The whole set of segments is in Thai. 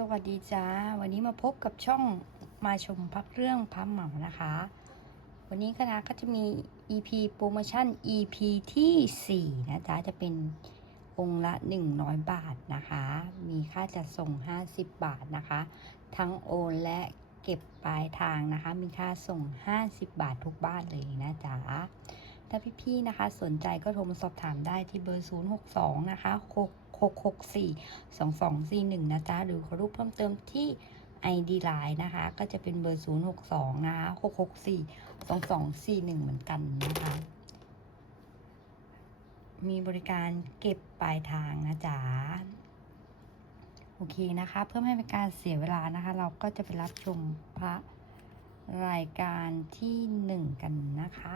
สวัสดีจ้า วันนี้มาพบกับช่องมาชมพักเรื่องพัมเหมานะคะ วันนี้คณะก็จะมี EP โปรโมชั่น EP ที่ 4 นะจ๊ะ จะเป็นองค์ละ 100 บาทนะคะ มีค่าจัดส่ง 50 บาทนะคะ ทั้งโอนและเก็บปลายทางนะคะ มีค่าส่ง 50 บาททุกบ้านเลยนะจ๊ะ ถ้าพี่ๆนะคะสนใจก็โทรมาสอบถามได้ที่เบอร์ 062 นะคะ 664 2241 นะจ๊ะ หรือขอรูปเพิ่มเติมที่ ID Line นะคะ ก็จะเป็นเบอร์ 062 นะคะ 664 2241 เหมือนกันนะคะ มีบริการเก็บปลายทางนะจ๊ะโอเคนะคะ เพื่อไม่ให้เป็นการเสียเวลานะคะ เราก็จะไปรับชมพระรายการที่หนึ่งกันนะคะ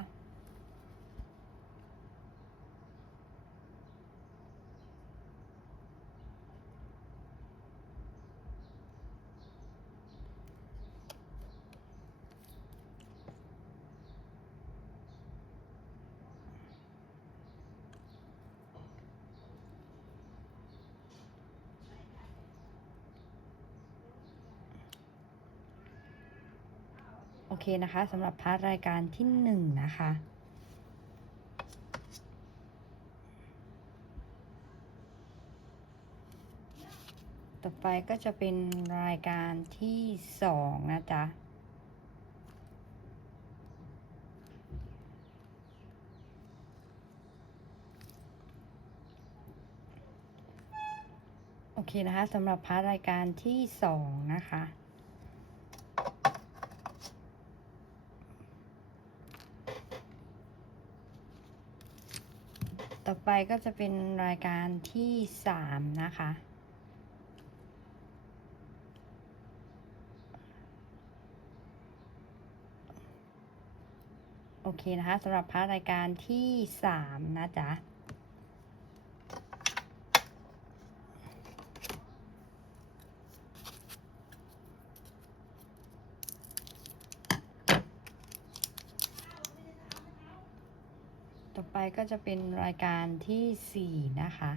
เคนะคะสำหรับพาร์ทรายการที่หนึ่งนะคะต่อไปก็จะเป็นรายการที่สองนะจ๊ะ โอเคนะคะสำหรับพาร์ทรายการที่สองนะคะ ต่อไปก็จะเป็นรายการที่สามนะคะ โอเคนะคะสำหรับพาร์ทรายการที่สามนะจ๊ะ ก็จะเป็นรายการที่สี่นะคะ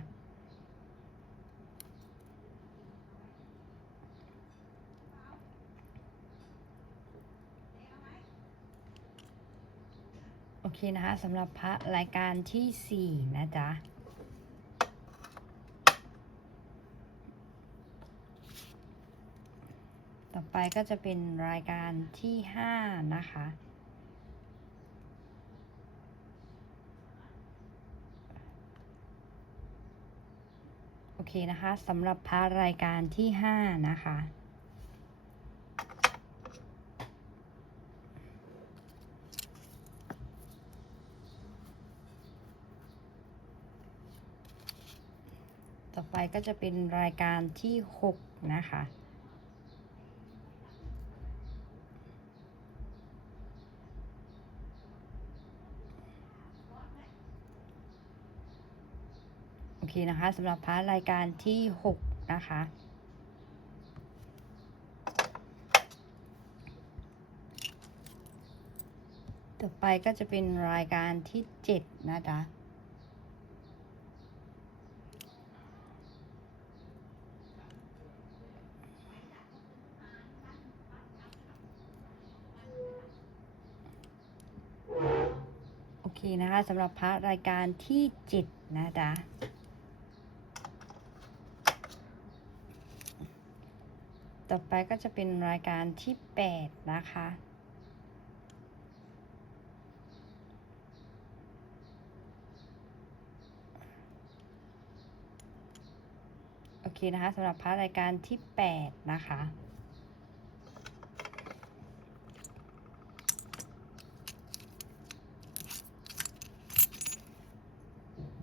โอเคนะคะสำหรับพระรายการที่สี่นะจ๊ะต่อไปก็จะเป็นรายการที่ห้านะคะ อเคนะคะสำหรับพาร์ทรายการที่ห้านะคะ ต่อไปก็จะเป็นรายการที่หกนะคะ เคนะคะสำหรับพาร์ทรายการที่ 6 นะคะ ต่อไปก็จะเป็นรายการที่ 7 นะจ๊ะโอเคนะคะสำหรับพาร์ทรายการที่ 7 นะจ๊ะ ต่อไปก็จะเป็นรายการที่ 8 นะคะ โอเคนะคะสำหรับพาร์ทรายการที่ 8 นะคะ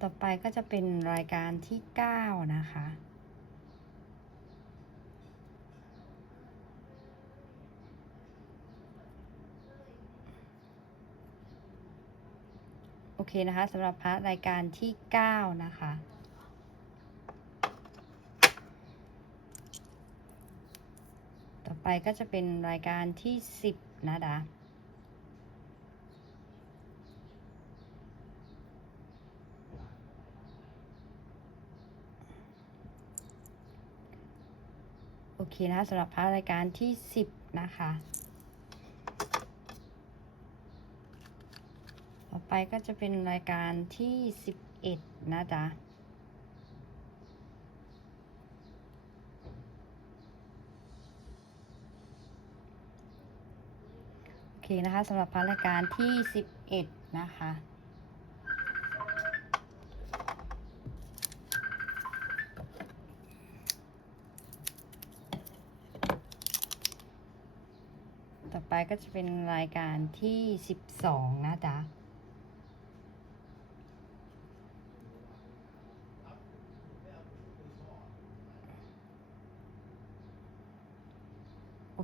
ต่อไปก็จะเป็นรายการที่ 9 นะคะ โอเคนะคะสำหรับพาร์ทรายการที่ 9 นะคะ ต่อไปก็จะเป็นรายการที่ 10 นะดะโอเคนะคะสำหรับพาร์ทรายการที่สิบนะคะ ต่อ ไปก็จะเป็นรายการที่สิบเอ็ดนะจ๊ะโอเคนะคะสำหรับพาร์ทรายการที่สิบเอ็ดนะคะต่อไปก็จะเป็นรายการที่สิบสองนะจ๊ะ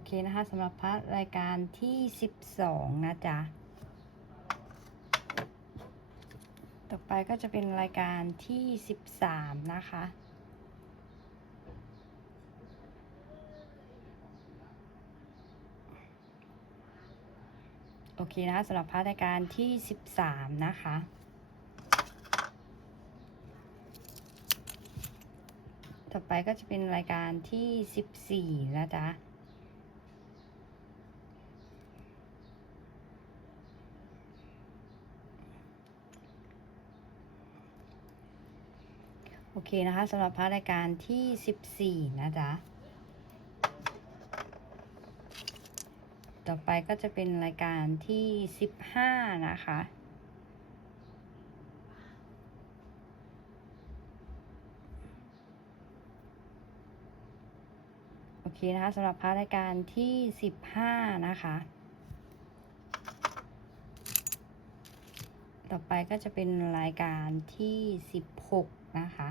เคนะคะสำหรับพาร์ทรายการที่สิบสองนะจ๊ะ ต่อไปก็จะเป็นรายการที่สิบสามนะคะโอเคนะสำหรับพาร์ทรายการที่สิบสามนะคะ ต่อไปก็จะเป็นรายการที่สิบสี่นะจ๊ะ โอเคนะคะสำหรับพาร์รายการที่สิบสี่นะจ๊ะ ต่อไปก็จะเป็นรายการที่สิบห้านะคะโอเคนะคะสำหรับพาร์ทรายการที่สิบห้านะคะ ต่อไปก็จะเป็นรายการที่สิบหก นะคะ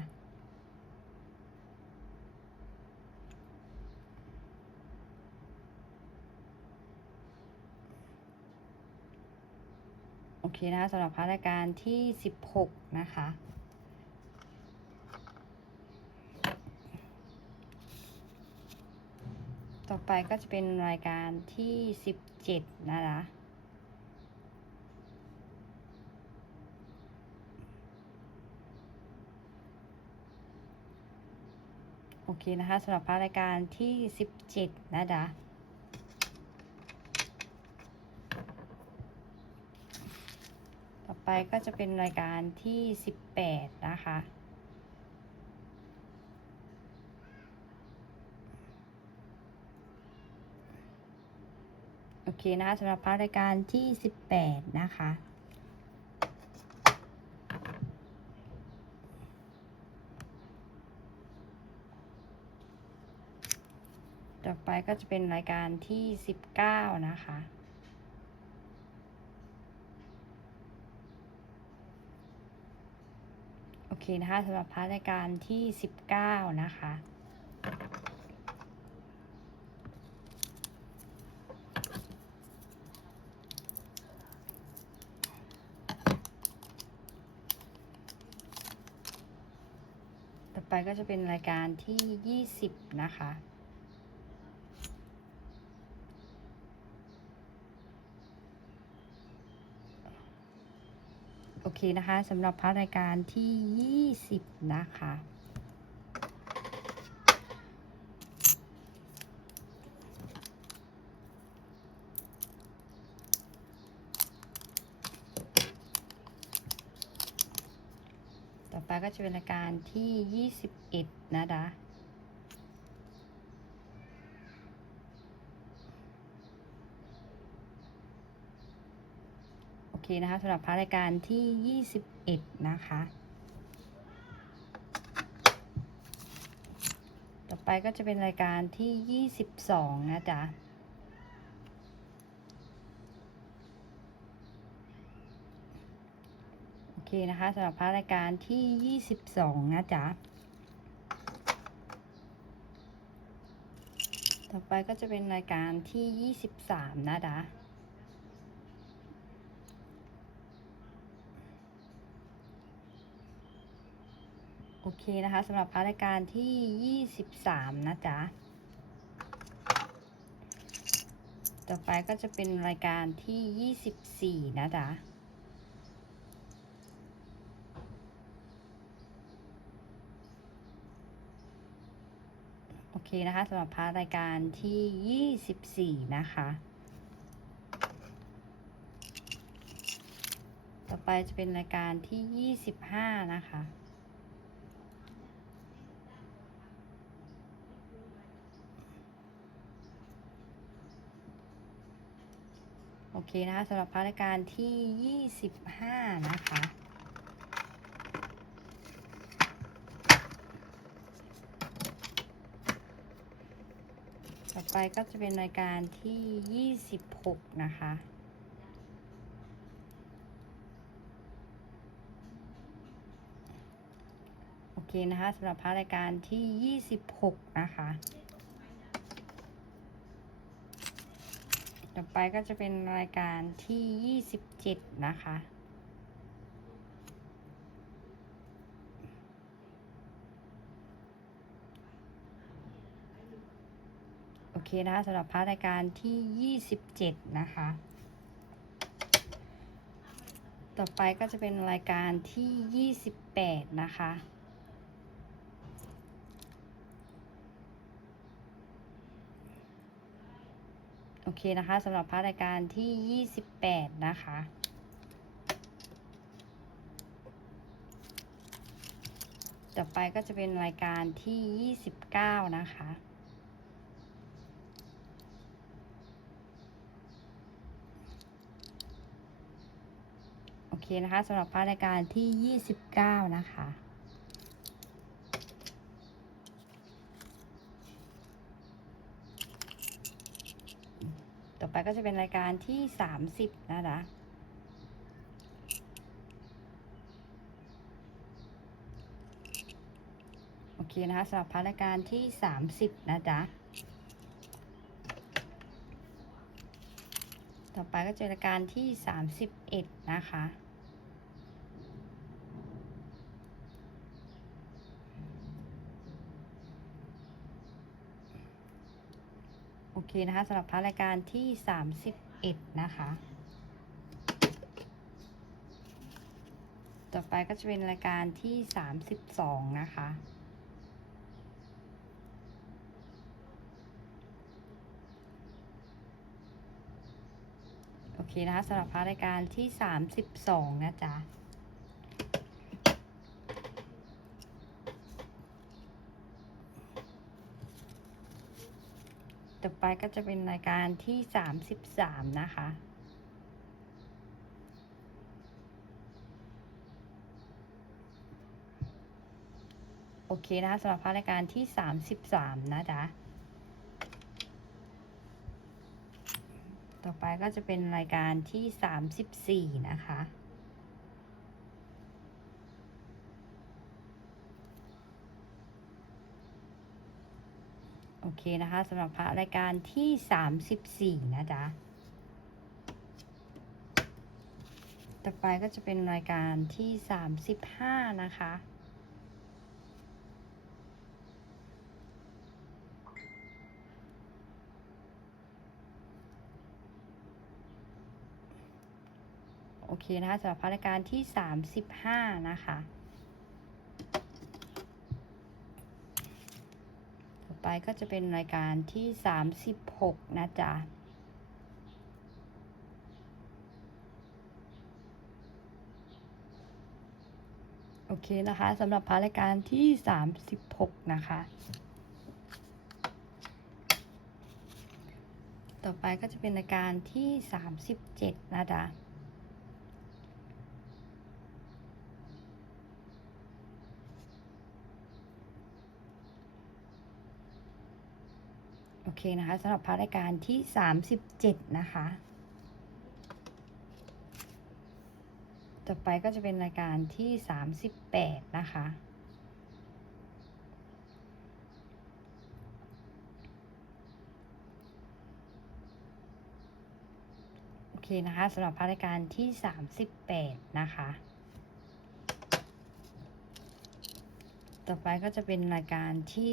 โอเคนะคะสำหรับพาราการที่สิบหกนะคะต่อไปก็จะเป็นรายการที่สิบเจ็ดนะคะ เคนะคะสำหรับพาร์ทรายการที่สิบเจ็ดนะจ๊ะต่อไปก็จะเป็นรายการที่สิบแปดนะคะโอเคนะคะสำหรับพาร์ทรายการที่สิบแปดนะคะ ต่อไปก็จะเป็นรายการที่สิบเก้านะคะ โอเคนะคะสำหรับพาร์ทรายการที่สิบเก้านะคะต่อไปก็จะเป็นรายการที่ยี่สิบนะคะ เคนะคะสำหรับพาร์ทรายการที่ 20 นะคะ ต่อไปก็จะเป็นรายการที่ 21 นะจ๊ะ เคนะคะสำหรับพาร์ทรายการที่ 21 นะคะ ต่อไปก็จะเป็นรายการที่ 22 นะจ๊ะโอเคนะคะสำหรับพาร์ทรายการที่ 22 นะจ๊ะต่อไปก็จะเป็นรายการที่ 23 นะจ๊ะ โอเคนะคะสำหรับพารายการที่ 23 นะจ๊ะ ต่อไปก็จะเป็นรายการที่ 24 นะจ๊ะโอเคนะคะสำหรับพาร์ทรายการที่ 24 นะคะ ต่อไปจะเป็นรายการที่ 25 นะคะ โอเคนะคะสำหรับพาร์ทรายการที่ 25 นะคะ ต่อไปก็จะเป็นรายการที่ 26 นะคะโอเคนะคะสำหรับพาร์ทรายการที่ 26 นะคะ ต่อไปก็จะเป็นรายการที่ 27 นะคะ โอเคนะคะสำหรับพาร์ทรายการที่ 27 นะคะ ต่อไปก็จะเป็นรายการที่ 28 นะคะ โอเคนะคะสำหรับพาร์ทรายการที่ 28 นะคะ ต่อไปก็จะเป็นรายการที่ 29 นะคะโอเคนะคะสำหรับพาร์ทรายการที่ 29 นะคะ ต่อไปก็จะเป็นรายการที่สามสิบนะคะโอเคนะคะสำหรับพาร์ทรายการที่สามสิบนะจ๊ะต่อไปก็จะเป็นรายการที่สามสิบเอ็ดนะคะ เคนะคะสำหรับพาร์ทรายการที่31นะคะ ต่อไปก็จะเป็นรายการที่32นะคะโอเคนะคะสำหรับพาร์ทรายการที่32นะจ๊ะ ไปก็จะเป็นรายการที่ 33 นะคะ โอเคนะคะสำหรับพาร์ทรายการที่ 33 นะจ๊ะ ต่อไปก็จะเป็นรายการที่ 34 นะคะ โอเคนะคะสำหรับพระรายการที่34นะจ๊ะ ต่อไปก็จะเป็นรายการที่35นะคะโอเคนะคะสำหรับพระรายการที่ 35 นะคะ ต่อ ไปก็จะเป็นรายการที่ 36 นะจ๊ะโอเคนะคะสำหรับพารายการที่ 36 นะคะ ต่อไปก็จะเป็นรายการที่ 37 นะจ๊ะ เคนะคะสำหรับพาร์ทรายการที่ 37 นะคะ ต่อไปก็จะเป็นรายการที่ 38 นะคะโอเคนะคะสำหรับพาร์ทรายการที่ 38 นะคะ ต่อไปก็จะเป็นรายการที่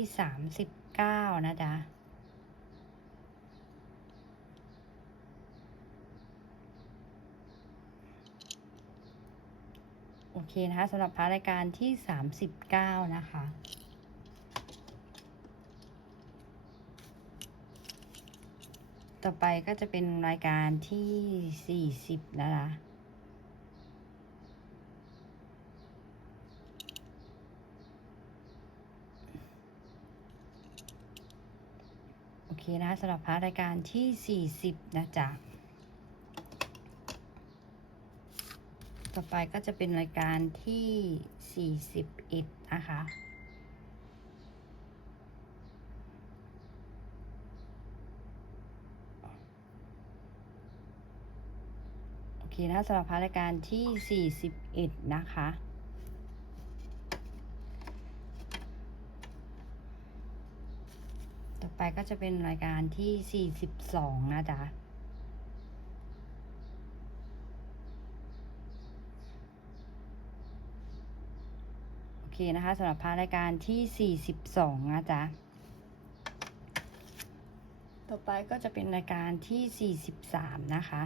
39 นะจ๊ะ โอเคนะคะสำหรับพารายการที่ 39 นะคะ ต่อไปก็จะเป็นรายการที่ 40วล่ะโอเคนะสำหรับพารายการที่ 40 นะจ๊ะ ต่อไปก็จะเป็นรายการที่ 41 นะคะ โอเคนะสำหรับพาร์ทรายการที่ 41 นะคะต่อไปก็จะเป็นรายการที่ 42 นะจ๊ะ โอเค นะคะสำหรับพารายการที่ 42 นะจ๊ะ ต่อไปก็จะเป็นรายการที่ 43 นะคะ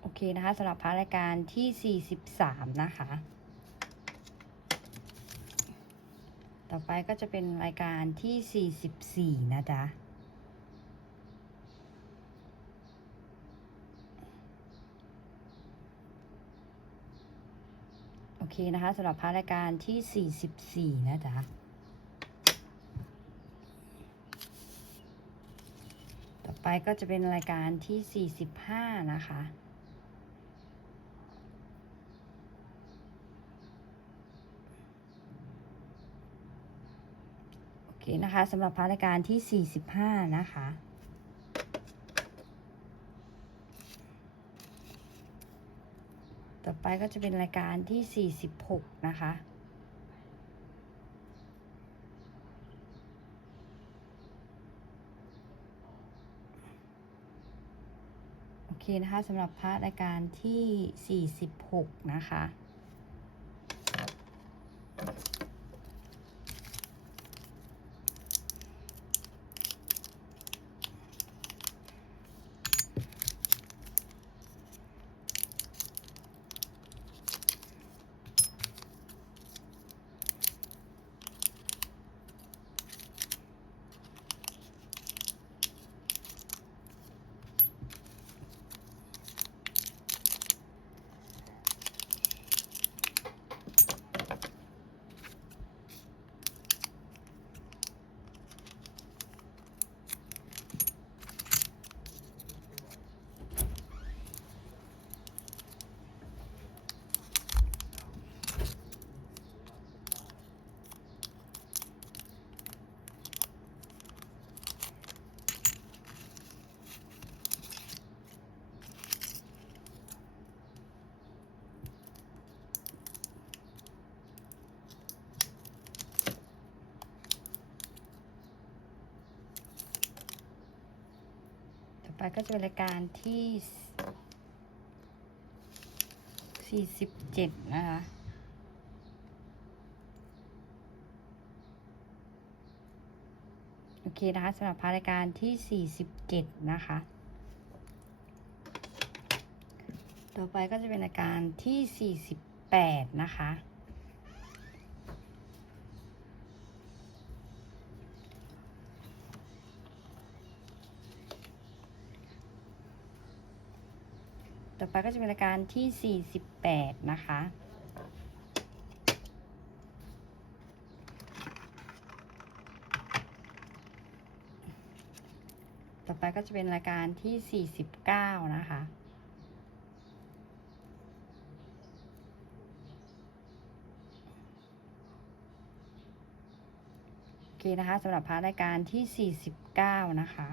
โอเคนะคะสำหรับพาร์ทรายการที่ 43 นะคะ ต่อไปก็จะเป็นรายการที่ 44 นะจ๊ะ เคนะคะสำหรับพารายการที่ 44 นะจ๊ะ ต่อไปก็จะเป็นรายการที่ 45 นะคะโอเคนะคะสำหรับพาร์ทรายการที่ 45 นะคะ อไปก็จะเป็นรายการที่ 46 นะคะ โอเคนะคะสำหรับพาร์ทรายการที่ 46 นะคะ ไปก็จะเป็นรายการที่ 47 นะคะโอเคนะคะสำหรับพาร์ทรายการที่ 47 นะคะ ต่อไปก็จะเป็นรายการที่ 48 นะคะ ไปก็จะเป็นรายการที่ 48 นะคะ ต่อไปก็จะเป็นรายการที่ 49 นะคะโอเคนะคะสำหรับพาร์ทรายการที่ 49 นะคะ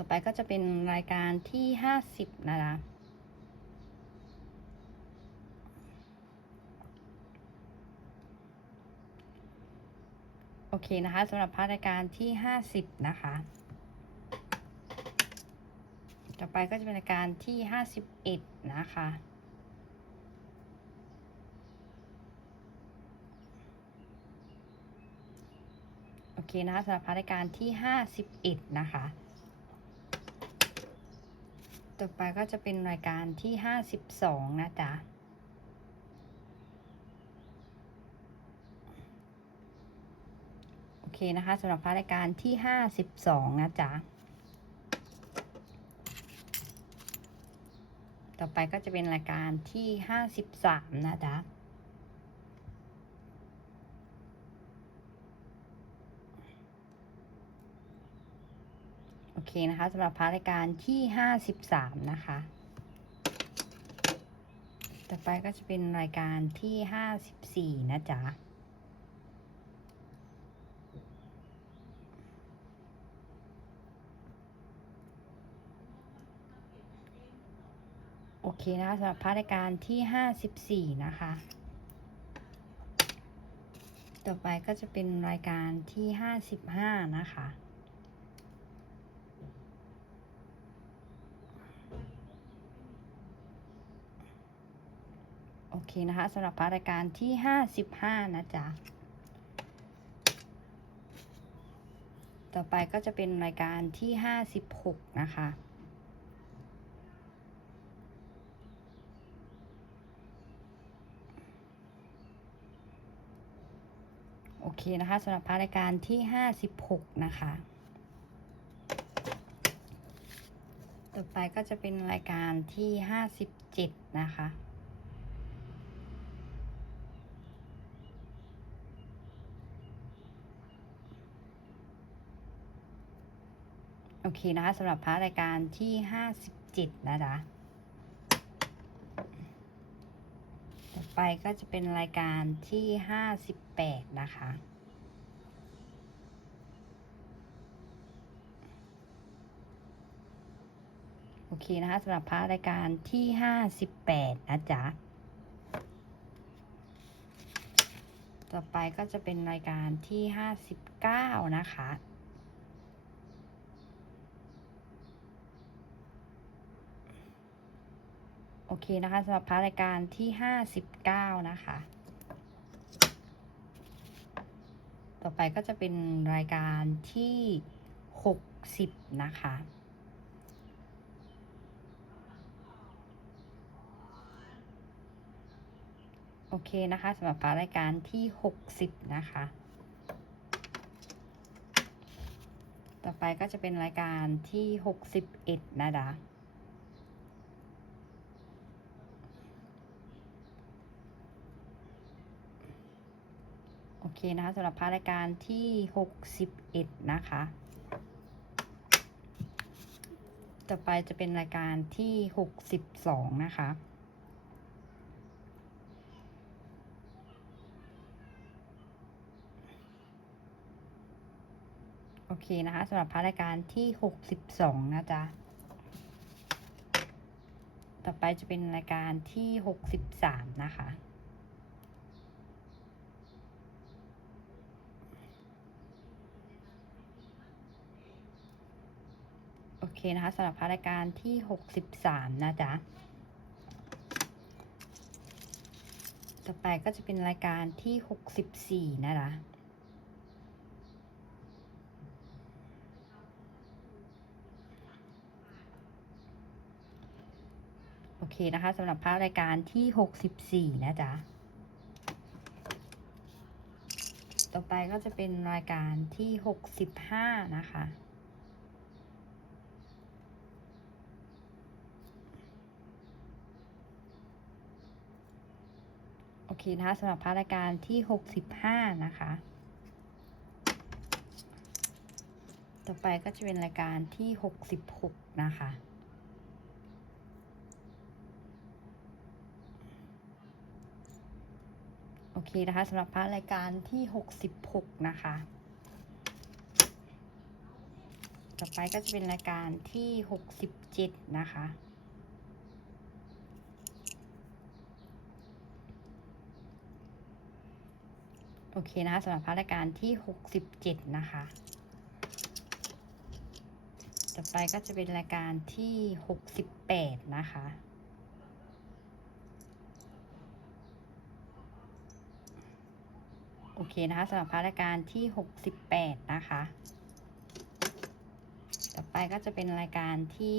ต่อไป ก็จะเป็นรายการที่50นะคะโอเคนะคะสำหรับพาร์ทรายการที่50นะคะ ต่อไปก็จะเป็นรายการที่51นะคะโอเคนะคะสำหรับพารายการที่51นะคะ ต่อไปก็จะเป็นรายการที่ห้าสิบสองนะจ๊ะ โอเคนะคะสำหรับรายการที่ห้าสิบสองนะจ๊ะ ต่อไปก็จะเป็นรายการที่ห้าสิบสามนะจ๊ะ เคนะคะสำหรับพาร์ทรายการที่53นะคะ ต่อไปก็จะเป็นรายการที่54นะจ๊ะโอเคนะคะสำหรับพาร์ทรายการที่54นะคะ ต่อไปก็จะเป็นรายการที่55นะคะ โอเคนะคะสำหรับพาร์ทรายการที่55นะจ๊ะ ต่อไปก็จะเป็นรายการที่56นะคะโอเคนะคะสำหรับพาร์ทรายการที่56นะคะ ต่อไปก็จะเป็นรายการที่57นะคะ อเคนะคะสำหรับพาร์ทรายการที่57นะจ๊ะต่อไปก็จะเป็นรายการที่58นะคะโอเคนะคะสำหรับพาร์ทรายการที่58นะจ๊ะ ต่อไปก็จะเป็นรายการที่59นะคะ โอ เคนะคะสำหรับพาร์รายการที่59นะคะ ต่อไปก็จะเป็นรายการที่60นะคะโอเคนะคะสำหรับพาร์รายการที่60นะคะ ต่อไปก็จะเป็นรายการที่61นะจ๊ะ เคนะคะสำหรับพารายการที่ 61 นะคะ ต่อไปจะเป็นรายการที่ 62 นะคะโอเคนะคะสำหรับพาร์ทรายการที่ 62 นะจ๊ะ ต่อไปจะเป็นรายการที่ 63 นะคะ เคนะคะสำหรับพารายการที่ 63 นะจ๊ะ ต่อไปก็จะเป็นรายการที่ 64 นะจ๊ะโอเคนะคะสำหรับพาร์ทรายการที่ 64 นะจ๊ะ ต่อไปก็จะเป็นรายการที่ 65 นะคะ โอเคนะคะสำหรับพาร์ทรายการที่65นะคะ ต่อไปก็จะเป็นรายการที่66นะคะโอเคนะคะสำหรับพาร์ทรายการที่66นะคะ ต่อไปก็จะเป็นรายการที่67นะคะ โอเคนะคะสำหรับพาร์ทรายการที่ 67 นะคะ ต่อไปก็จะเป็นรายการที่ 68 นะคะโอเคนะคะสำหรับพาร์ทรายการที่ 68 นะคะ ต่อไปก็จะเป็นรายการที่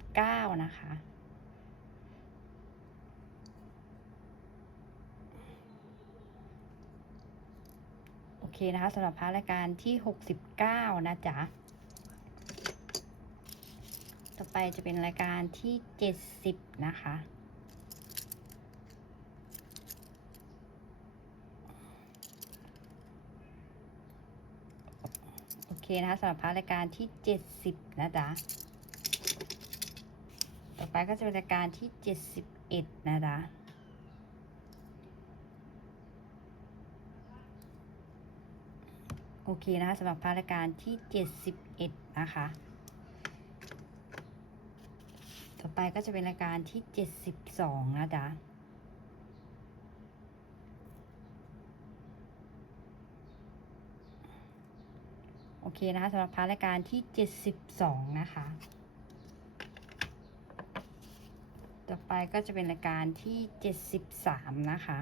69 นะคะ โอเค นะคะสำหรับพาร์ทรายการที่ 69 นะจ๊ะ ต่อไปจะเป็นรายการที่ 70 นะคะ โอเคนะคะสำหรับพาร์ทรายการที่ 70 นะจ๊ะ ต่อไปก็จะเป็นรายการที่ 71 นะจ๊ะ อเคนะคะสำหรับพาร์ทรายการที่ 71 นะคะ ต่อไปก็จะเป็นรายการที่ 72 นะจ๊ะโอเคนะคะสำหรับพาร์ทรายการที่ 72 นะคะ ต่อไปก็จะเป็นรายการที่ 73 นะคะ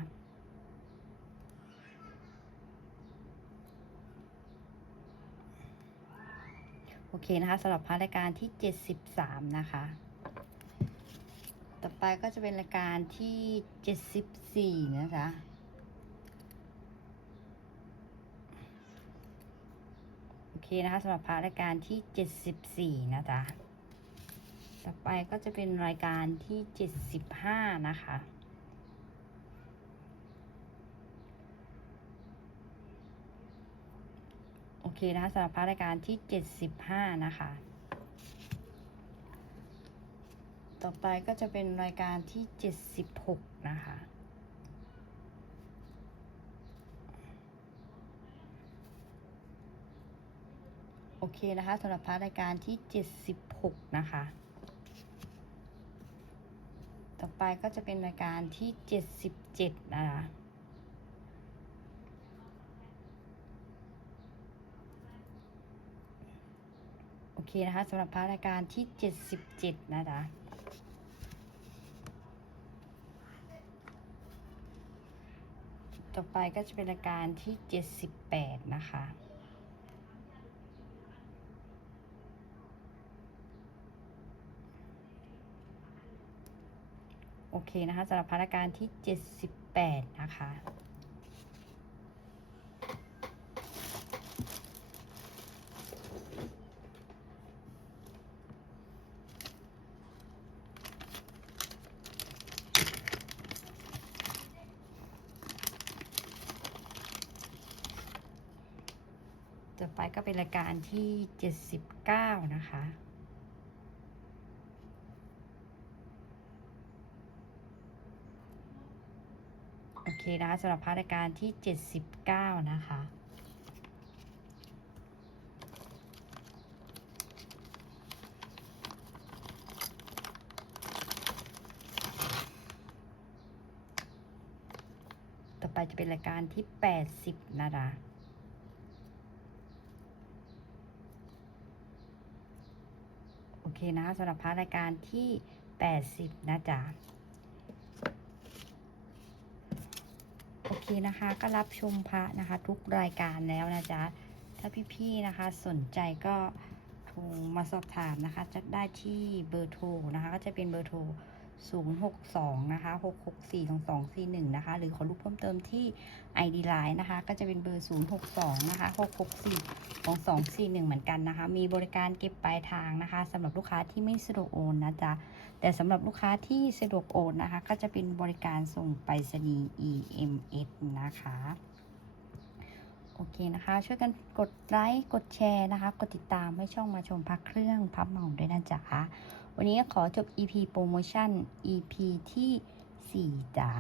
โอเคนะคะสำหรับพาร์ทรายการที่ 73 นะคะ ต่อไปก็จะเป็นรายการที่ 74 นะคะ โอเคนะคะสำหรับพาร์ทรายการที่ 74 นะจ๊ะ ต่อไปก็จะเป็นรายการที่ 75 นะคะ โอ เคนะคะสำหรับพาร์ทรายการที่ 75 นะคะ ต่อไปก็จะเป็นรายการที่ 76 นะคะ โอเคนะคะสำหรับพาร์ทรายการที่ 76 นะคะ ต่อไปก็จะเป็นรายการที่ 77 นะคะ โอเคนะคะสำหรับพาร์ทรายการที่ 77 นะจ๊ะต่อไปก็จะเป็นรายการที่ 78 นะคะโอเคนะคะสำหรับพาร์ทรายการที่ 78 นะคะ ต่อไป ก็เป็นรายการที่ 79 นะคะ โอเคนะสำหรับพาร์ทรายการที่ 79 นะคะต่อไปจะเป็นรายการที่ 80 นะคะ โอ เคนะสำหรับพาร์ทรายการที่ 80 นะจ๊ะ โอเคนะคะก็รับชมพระนะคะ ทุกรายการแล้วนะจ๊ะ ถ้าพี่ๆนะคะสนใจก็โทรมาสอบถามนะคะ จะได้ที่เบอร์โทรนะคะ ก็จะเป็นเบอร์โทร 062 นะคะ 664 2241 นะคะ หรือขอรูปเพิ่มเติมที่ ID Line นะคะ ก็จะเป็นเบอร์ 062 นะคะ 664 2241 เหมือนกันนะคะ มีบริการเก็บปลายทางนะคะสำหรับลูกค้าที่ไม่สะดวกโอนนะจ๊ะ แต่สำหรับลูกค้าที่สะดวกโอนนะคะ ก็จะเป็นบริการส่งไปรษณีย์ EMS นะคะ โอเคนะคะ ช่วยกันกดไลค์ กดแชร์นะคะ กดติดตามให้ช่องมาชมพักเครื่องพับเหมาด้วยนะจ๊ะ วันนี้ขอจบ EP โปรโมชั่น EP ที่ 4 จ้า